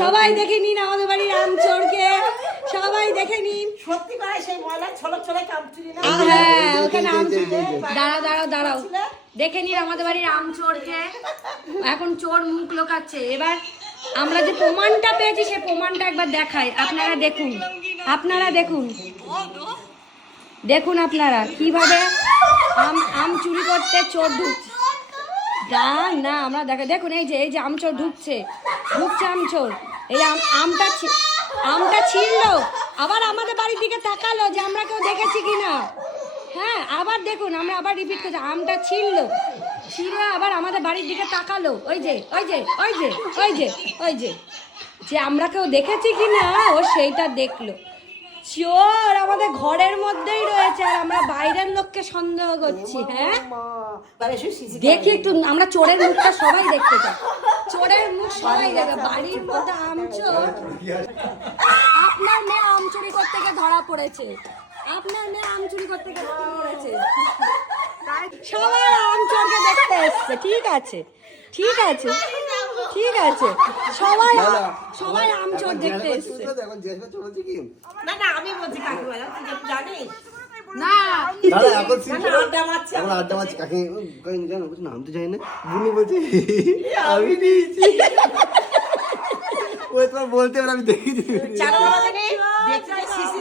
সবাই দেখে নিন আমাদের বাড়ির আম চোরকে, সবাই দেখে নিন। সত্যি করে সেই ময়লা ছলক ছলক আম চুরি না। হ্যাঁ ওখানে আম চোর। দাঁড়াও দেখে নিন আমাদের বাড়ির আম চোরকে। এখন চোর মুখ লোকাচ্ছে। এবার আমরা যে প্রমাণটা পেয়েছি সেই প্রমাণটা একবার দেখাই, আপনারা দেখুন। দেখুন আপনারা কিভাবে আম চুরি করতে চোর ঢুকছে। না আমরা দেখুন এই যে আম চোর ঢুকছে আম চোর। এই আমটা ছিঁড়লো, আবার আমাদের বাড়ির দিকে তাকালো যে আমরা কেউ দেখেছি কিনা। হ্যাঁ আবার দেখুন, আমরা আবার রিপিট করছি, আমটা ছিঁড়লো আবার আমাদের বাড়ির দিকে তাকালো। ওই যে যে আমরা কেউ দেখেছি কিনা ও সেইটা দেখলো। চোর আমাদের ঘরের মধ্যেই রয়েছে আর আমরা বাইরের লোককে সন্দেহ করছি। হ্যাঁ দেখি একটু, আমরা চোরের মুখটা সবাই দেখতে চাই। চোরের মুখ সবাই দেখে। বাড়ির মধ্যে আম চোর। আপনার মেয়ে আম চুরি করতে গিয়ে ধরা পড়েছে। সবাই আম চোরকে দেখতে এসছে। ঠিক আছে সবাই আম চোর দেখতে এসছে। না আমি বলছি কাকিমা, তুই জানিস না আড্ডা মারছি। আমরা আড্ডা মারছি, কাকি নাম তো জানি না, বুনু বলছি আমি নিয়েছি। ওই তোমার বলতে আমি দেখি চার বাজারে দেখছি সিসি